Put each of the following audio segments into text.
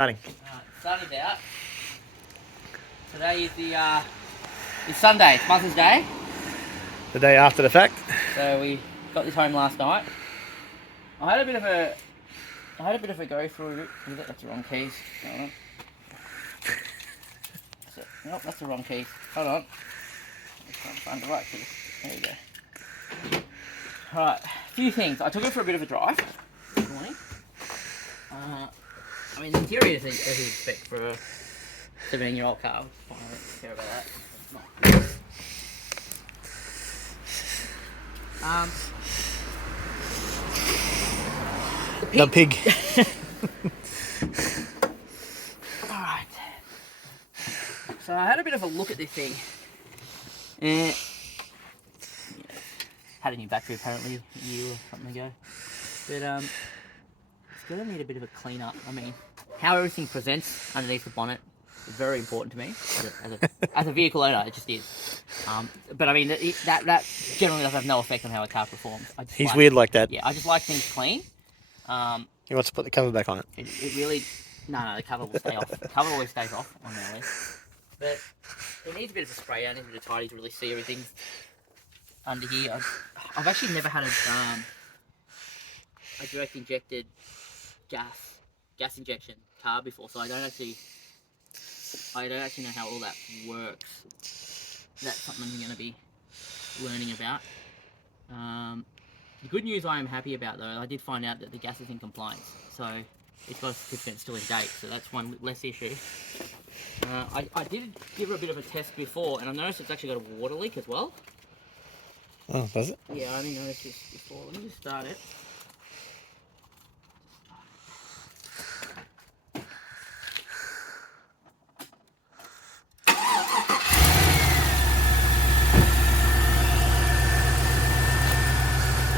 Starting. Sunny's out. Today is it's Sunday. It's Mother's Day. The day after the fact. So we got this home last night. I had a bit of a go through. That's the wrong keys. Hold on. Nope, that's the wrong keys. Hold on. I'm trying to find the right keys. There you go. Alright, a few things. I took it for a bit of a drive this morning. I mean, the interior is as you expect for a 17-year-old car. I don't care about that. The pig. Alright. So I had a bit of a look at this thing. And had a new battery apparently a year or something ago. But it's gonna need a bit of a clean up. I mean, how everything presents underneath the bonnet is very important to me as a vehicle owner. It just is. But I mean, that generally does have no effect on how a car performs. He's weird like that. Yeah, I just like things clean. He wants to put the cover back on it. It really... No, the cover will stay off. The cover always stays off on there. But it needs a bit of a spray down, needs a bit of tidy to really see everything under here. I've actually never had a direct injected gas injection car before, so I don't actually know how all that works. That's something I'm going to be learning about. The good news I am happy about though, I did find out that the gas is in compliance, so it's got a certificate still in date, so that's one less issue. I did give her a bit of a test before, and I noticed it's actually got a water leak as well. Oh, does it? Yeah, I didn't notice this before. Let me just start it.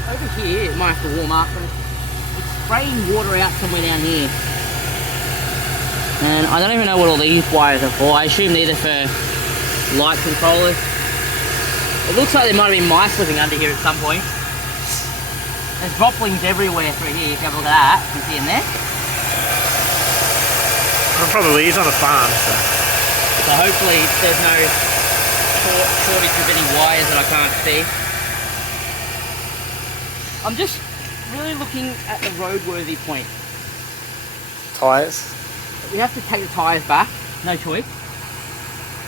Over here, it might have to warm up, but it's spraying water out somewhere down here. And I don't even know what all these wires are for. I assume these are for light controllers. It looks like there might have been mice living under here at some point. There's droplings everywhere through here, if you have a look at that. You can see in there. Well, probably is on a farm, so hopefully there's no shortage of any wires that I can't see. I'm just really looking at the roadworthy point. tyres. We have to take the tyres back, no choice.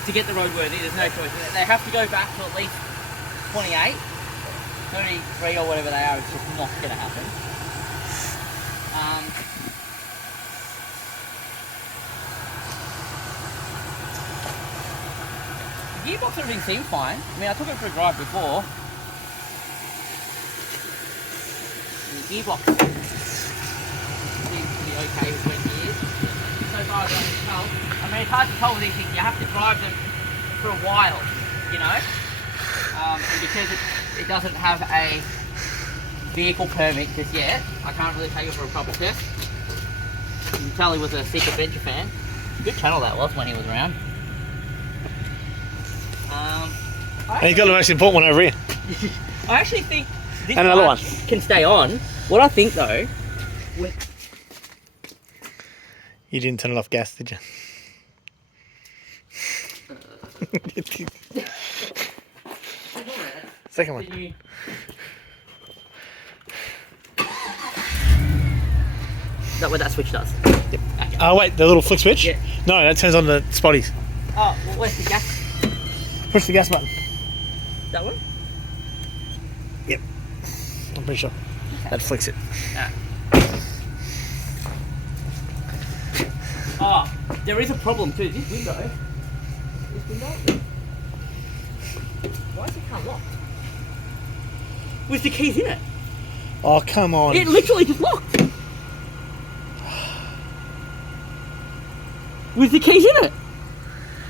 To get the roadworthy, there's no choice. They have to go back to at least 28, 33 or whatever they are. It's just not going to happen. The gearbox, everything seemed fine. I mean, I took it for a drive before. The gearbox seems to be okay with 20 years. So far as I can tell. I mean, it's hard to tell with these things. You have to drive them for a while, you know? And because it doesn't have a vehicle permit just yet, I can't really take it for a proper test. You can tell he was a Sick Adventure fan. Good channel that was when he was around. And you got the most important one over here. I actually think this and another one can stay on. What I think though, you didn't turn it off gas, did you? Second one. Is that what that switch does? Yep. Okay. Oh wait, the little flick switch? Yeah. No, that turns on the spotties. Oh, well, where's the gas? Push the gas button. That one? Yep. I'm pretty sure. Okay. That flicks it. Yeah. Oh, there is a problem too. This window. Why is it unlocked? With the keys in it. Oh, come on. It literally just locked. With the keys in it.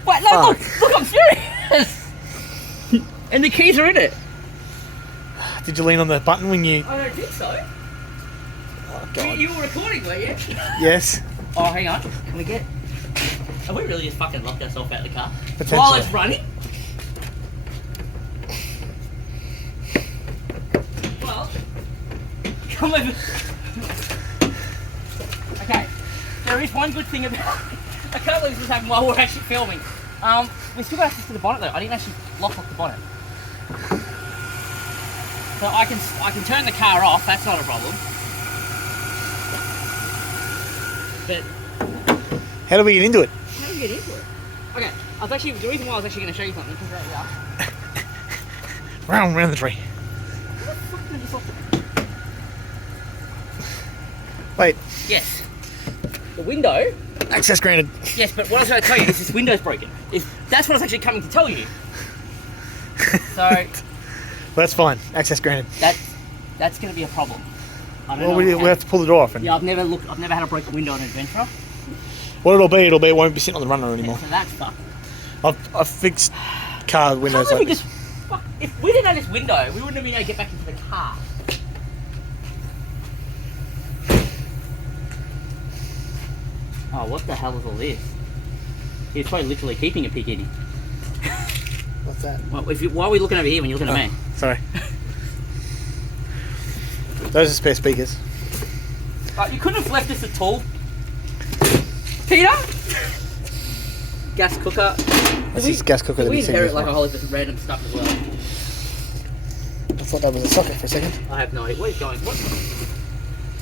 Wait, no, look, I'm serious. And the keys are in it. Did you lean on the button when you... I don't think so. Oh, God. You were recording, were you? Yes. Oh, hang on. Can we get... Have we really just fucking locked ourselves out of the car? Potentially. While it's running? Well, come over. Okay. There there is one good thing about I can't believe this is happening while we're actually filming. We still got access to the bonnet though. I didn't actually lock off the bonnet. So I can turn the car off, that's not a problem. But How do we get into it? how do you get into it? Okay, the reason why I was actually going to show you something, because there you are. Round the tree. What the fuck did I just lock it? Wait, Yes. The window. access granted. Yes, but what I was going to tell you is this window's broken. That's what I was actually coming to tell you. So That's fine. Access granted. that's going to be a problem. I don't Well, know we have to pull the door off. And Yeah, I've never had a broken window on an Adventra. what it'll be, it won't be sitting on the runner anymore. So that's fucked. I've fixed car windows like this. If we didn't have this window, we wouldn't have been able to get back into the car. Oh, what the hell is all this? He's probably literally keeping a pig in him. What's that? Well, why are we looking over here when you're looking at me? Sorry. Those are spare speakers. You couldn't have left this at all. Peter? Gas cooker. This is gas cooker that we we seen inherit before. like a whole heap of random stuff as well. I thought that was a socket for a second. I have no idea. Where are you going? What?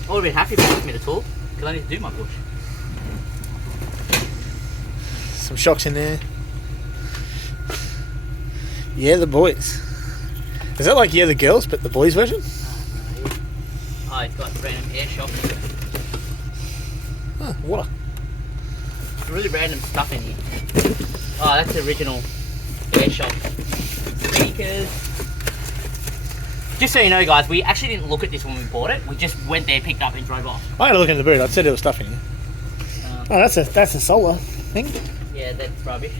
I would have been happy if you left me the tool, because I need to do my bush. Some shocks in there. Yeah, the boys. Is that like Yeah the Girls, but the boys version? Oh, it's got random air shocks. Oh, water. Really random stuff in here. Oh, that's the original air shock speakers. Just so you know, guys, we actually didn't look at this when we bought it. We just went there, picked up, and drove off. I had a look in the boot. I said there was stuff in here. Oh, that's a solar thing. Yeah, that's rubbish.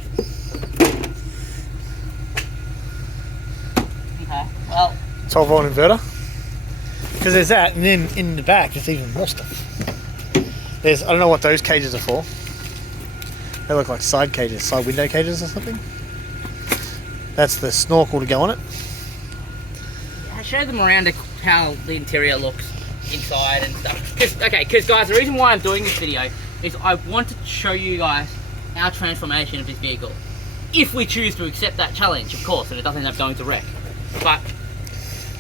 Okay, well, 12 volt inverter. Because there's that, and then in the back there's even more stuff. I don't know what those cages are for. They look like side window cages or something. That's the snorkel to go on it. I showed them around how the interior looks inside and stuff. Because guys, the reason why I'm doing this video is I want to show you guys our transformation of this vehicle. If we choose to accept that challenge, of course, and it doesn't end up going to wreck. But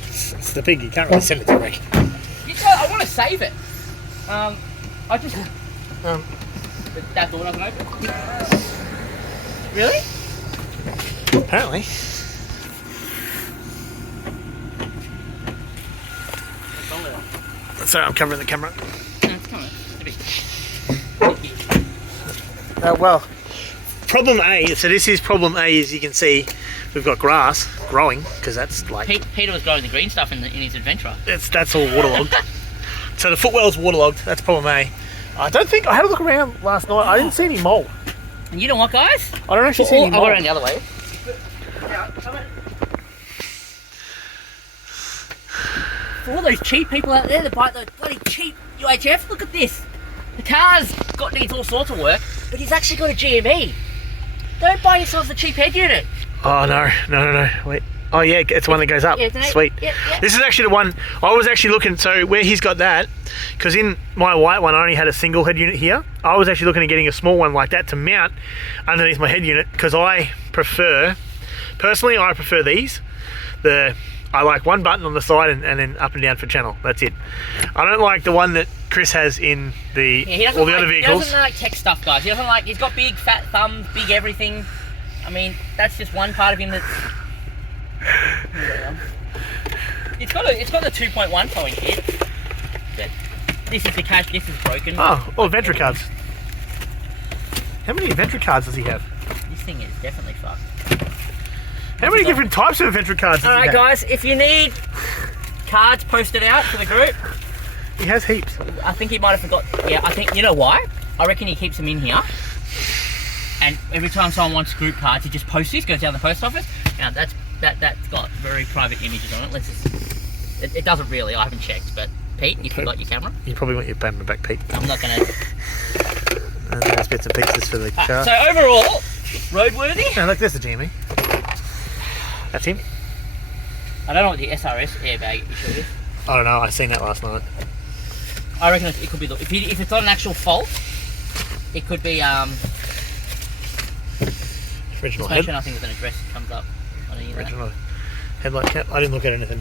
it's the pig, you can't really send it to wreck. I want to save it. I just... that door doesn't open. Really? Apparently. What's wrong with it? Sorry, I'm covering the camera. No, it's coming. It's a bit... Well, problem A, so this is problem A, as you can see, we've got grass growing, because that's like... Peter was growing the green stuff in his Adventra. That's all waterlogged. So the footwell's waterlogged, that's problem A. I don't think, I had a look around last night, I didn't see any mold. And you know what, guys? I don't actually see any I'll mold. go around the other way. For all those cheap people out there that buy those bloody cheap UHF, look at this. The car's needs all sorts of work, but he's actually got a GME. Don't buy yourself a cheap head unit. Oh no, wait. Oh yeah, it's the one that goes up. Yeah, Sweet. Yeah. This is actually the one, I was actually looking, so where he's got that, because in my white one I only had a single head unit here, I was actually looking at getting a small one like that to mount underneath my head unit, because personally I prefer these. I like one button on the side and then up and down for channel, that's it. I don't like the one that Chris has in all the other vehicles. He doesn't like tech stuff, guys. He's got big fat thumbs, big everything. I mean, that's just one part of him that's... It's got the 2.1 towing kit. But this is the cash, this is broken. Oh, Adventra cards. How many Adventra cards does he have? This thing is definitely fucked. How many different types of Adventra cards does he have? Alright guys, if you need cards posted out to the group. He has heaps. I think he might have forgot. Yeah, I think, you know why? I reckon he keeps them in here. And every time someone wants group cards, he just posts this, goes down to the post office. Now that's got very private images on it. It doesn't really, I haven't checked, but Pete, you forgot your camera? You probably want your camera back, Pete. I'm not gonna... And there's bits and pieces for the car. So overall, roadworthy? No, look, there's the GME. That's him. I don't know what the SRS airbag issue is. I don't know, I seen that last night. I reckon it could be if it's not an actual fault, It could be Original suspension. I think with an address comes up. Original headlight cap. I didn't look at anything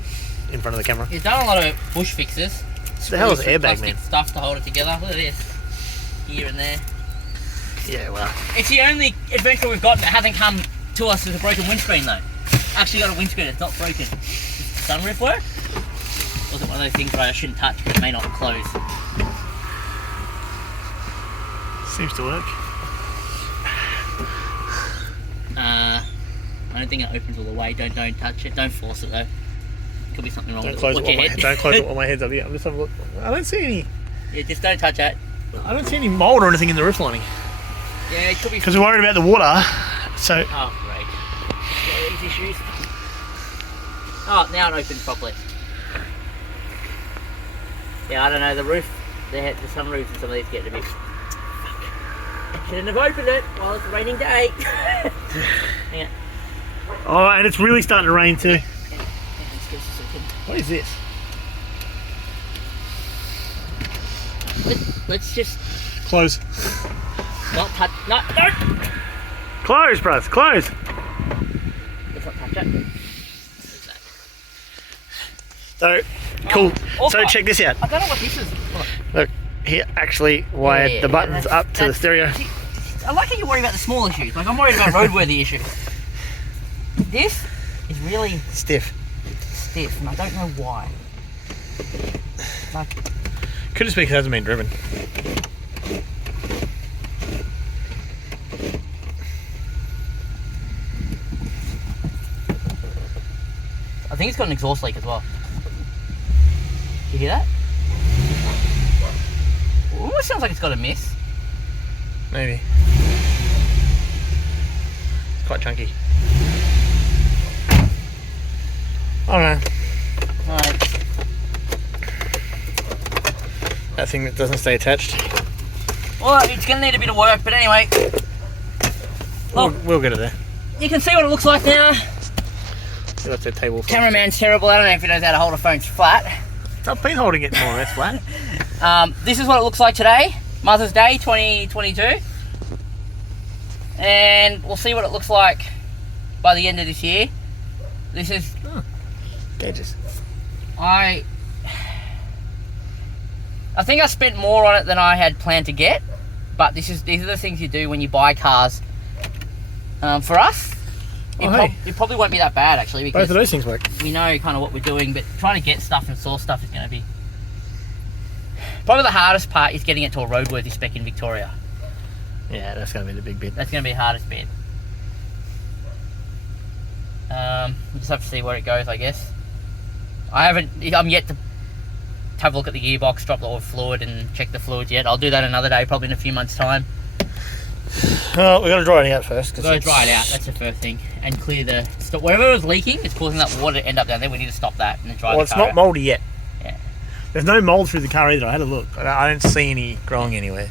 in front of the camera. He's done a lot of bush fixes. The hell is Some airbag, plastic man? stuff to hold it together. Look at this. Here and there. Yeah, well. It's the only Adventra we've got that hasn't come to us with a broken windscreen though. Actually got a windscreen, it's not broken. Does the sunroof work? Or is it one of those things where I shouldn't touch because it may not close? Seems to work. I don't think it opens all the way. Don't touch it. Don't force it though. Could be something wrong Don't with close it. it while my, don't close it while my head's up here. I'm just having a look. I don't see any. Yeah, just don't touch it. I don't see any mould or anything in the roof lining. Yeah, it could be. Because we're worried about the water. So. Oh, great. Yeah, these issues. Oh, now it opens properly. Yeah, I don't know. The roof, the sunroofs and some of these get a bit. Shouldn't have opened it while it's a raining day. Yeah. Oh, and it's really starting to rain too. What is this? Let's just Close. not touch. No. Close, bros. Close. Let's not touch it. So, cool. Also, So check this out. I don't know what this is. Look. Look, here actually wired the buttons up to the stereo. See, I like how you worry about the small issues. Like I'm worried about roadworthy issues. This is really Stiff. stiff, and I don't know why. Like, Could just be because it hasn't been driven. I think it's got an exhaust leak as well. You hear that? It almost sounds like it's got a miss. Maybe. It's quite chunky. I don't know. Alright. That thing that doesn't stay attached. Well, it's going to need a bit of work, but anyway. Look, We'll get it there. you can see what it looks like now. That's a table. Cameraman's terrible. I don't know if he knows how to hold a phone flat. I've been holding it more or less flat. This is what it looks like today, Mother's Day 2022. And we'll see what it looks like by the end of this year. This is... Gauges. I think I spent more on it than I had planned to get, but these are the things you do when you buy cars. For us, it probably won't be that bad actually, because Both of those things work. we know kind of what we're doing, but trying to get stuff and source stuff is going to be probably the hardest part. Is getting it to a roadworthy spec in Victoria. Yeah, that's going to be the big bit. That's going to be the hardest bit. We'll just have to see where it goes, I guess. I'm yet to have a look at the gearbox, drop the oil fluid and check the fluids yet. I'll do that another day, probably in a few months' time. Well, we've got to dry it out first. We've got to dry it out, that's the first thing. And clear the... Stop, wherever it was leaking, it's causing that water to end up down there. We need to stop that and then dry the car Well, it's not out. mouldy yet. Yeah. There's no mould through the car either. I had a look. I don't see any growing anywhere.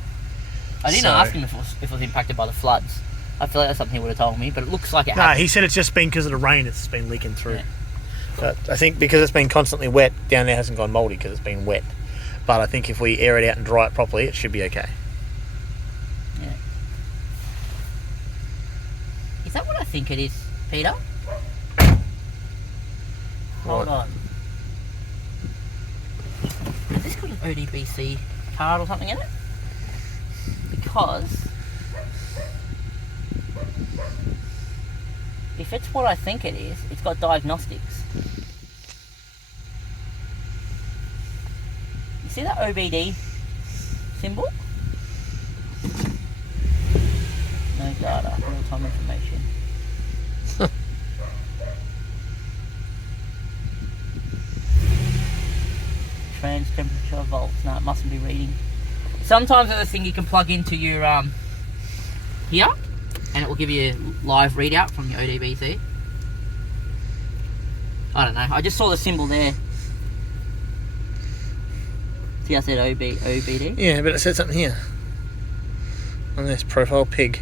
I didn't ask him if it was impacted by the floods. I feel like that's something he would have told me, but it looks like it No, has. he said it's just been because of the rain. It's been leaking through. Yeah. But I think because it's been constantly wet, down there hasn't gone mouldy because it's been wet. But I think if we air it out and dry it properly, it should be okay. Yeah. Is that what I think it is, Peter? Hold on. Has this got an ODBC card or something in it? Because if it's what I think it is, it's got diagnostics. You see that OBD symbol? No data, real-time information. Trans temperature volts. No, it mustn't be reading. Sometimes there's a thing you can plug into your here, and it will give you a live readout from your ODBC. I don't know. I just saw the symbol there. See, I said OBD. Yeah, but it said something here on this profile pig.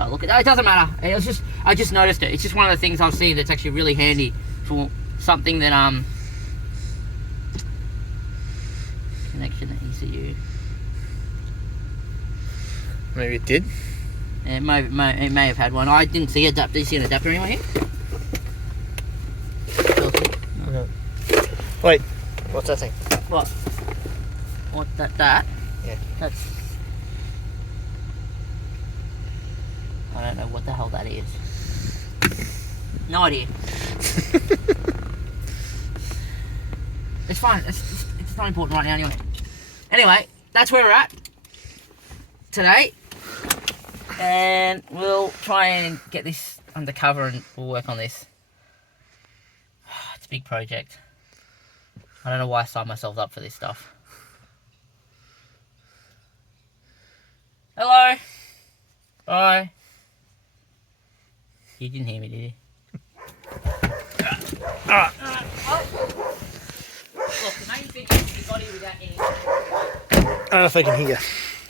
Oh, look at that. It doesn't matter. It was just I just noticed it. It's just one of the things I've seen that's actually really handy for something that connection to ECU. Maybe it did. It may have had one. I didn't see a adapter. Did you see an adapter anywhere here? No. Wait, what's that thing? What? What, that? Yeah. That's... I don't know what the hell that is. No idea. It's fine. It's not important right now anyway. Anyway, that's where we're at today. And we'll try and get this undercover and we'll work on this. It's a big project. I don't know why I signed myself up for this stuff. Hello. Bye. You didn't hear me, did you? Look, the main thing is we got here without any... I don't know if I can hear.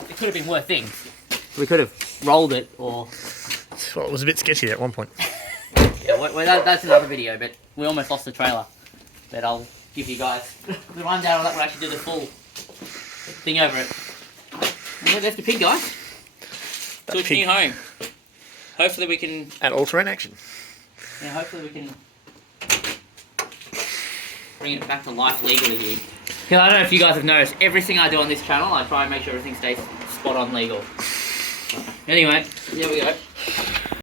It could have been worse things. We could have rolled it or... Well, it was a bit sketchy at one point. Yeah, well, that's another video, but we almost lost the trailer. But I'll give you guys the rundown on that. We'll actually do the full thing over it. And there's the pig, guys. To its new home. Hopefully we can... And all-terrain action. Yeah, hopefully we can bring it back to life legally here. Because I don't know if you guys have noticed, everything I do on this channel, I try and make sure everything stays spot on legal. Anyway, here we go.